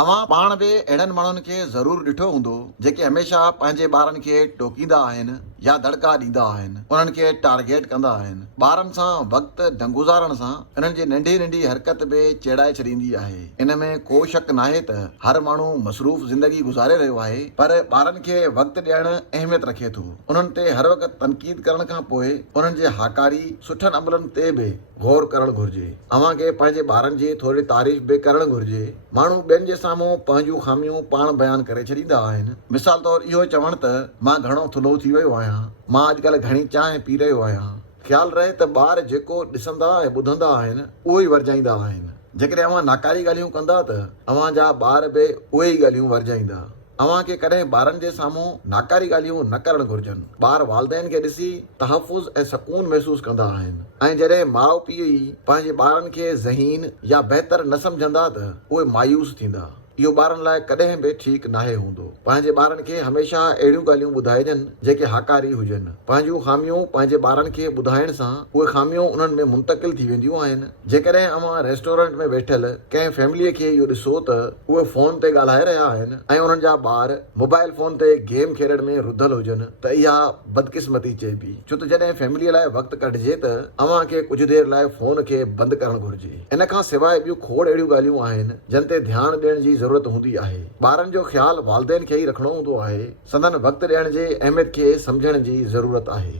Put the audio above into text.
अवां पाण बि अहिड़नि माण्हुनि खे ज़रूरु ॾिठो हूंदो जेके हमेशह पंहिंजे ॿारनि खे टोकींदा आहिनि या दड़का ॾींदा आहिनि, उन्हनि खे टारगेट कंदा आहिनि। ॿारनि सां वक़्तु न गुज़ारण सां इन्हनि जी नंढी नंढी हरकत बि चेड़ाए छॾींदी आहे। इन में को शक नाहे त हर माण्हू मसरूफ़ ज़िंदगी गुज़ारे रहियो आहे, पर ॿारनि खे वक़्तु ॾियणु अहमियत रखे थो। उन्हनि ते हर वक़्तु तनक़ीद करण खां पोइ उन्हनि जे हाकारी सुठनि अमलनि ते बि गौर करणु घुरिजे। अव्हां खे पंहिंजे ॿारनि जी थोरी तारीफ़ बि करणु घुरिजे। माण्हू ॿियनि जे साम्हूं पंहिंजूं ख़ामियूं पाण बयानु करे छॾींदा आहिनि। मिसाल तौरु इहो चवणु त मां घणो थुल्हो थी वियो आहियां, मां अॼुकल्ह घणी चांहि पी रहियो आहियां। ख़्यालु रहे त ॿार जेको ॾिसंदा ऐं ॿुधंदा आहिनि उहो ई वरजाईंदा आहिनि। जेकॾहिं अव्हां नाकारी ॻाल्हियूं कंदा त अव्हां जा ॿार बि उहे ई ॻाल्हियूं वरजाईंदा। अव्हां खे कॾहिं ॿारनि जे साम्हूं नाकारी ॻाल्हियूं न करणु घुरिजनि। ॿार वालदेन खे ॾिसी तहफ़ुज़ ऐं सुकून महसूसु कंदा आहिनि, ऐं जॾहिं माउ पीउ ई पंहिंजे ॿारनि खे ज़हीन या बहितर न सम्झंदा त उहे मायूस थींदा। इहो ॿारनि लाइ कॾहिं बि ठीकु नाहे हूंदो। पंहिंजे ॿारनि खे हमेशह अहिड़ियूं ॻाल्हियूं ॿुधाइजनि जेके हाकारी हुजनि। पंहिंजूं ख़ामियूं पंहिंजे ॿारनि खे ॿुधाइण सां उहे ख़ामियूं उन्हनि में मुंतक़िल थी वेंदियूं आहिनि। जेकॾहिं अव्हां रेस्टोरेंट में वेठल कंहिं फैमिलीअ खे इहो ॾिसो त उहे फ़ोन ते ॻाल्हाए रहिया आहिनि ऐं उन्हनि जा ॿार मोबाइल फ़ोन ते गेम खेॾण में रुधल हुजनि त इहा बदकिस्मती चइबी। छो त जॾहिं फैमिलीअ लाइ वक़्तु कढिजे त अव्हां खे कुझु देरि लाइ फ़ोन खे बंदि करणु घुरिजे। इन खां सवाइ ॿियूं खोड़ अहिड़ियूं ॻाल्हियूं आहिनि जिन ते ध्यानु ॾियण जी ज़रूरत हूंदी आहे। ॿारनि जो ख़्यालु वालदेन खे ई रखिणो हूंदो आहे। संदनि वक़्तु ॾियण जे अहमियत खे सम्झण जी ज़रूरत आहे।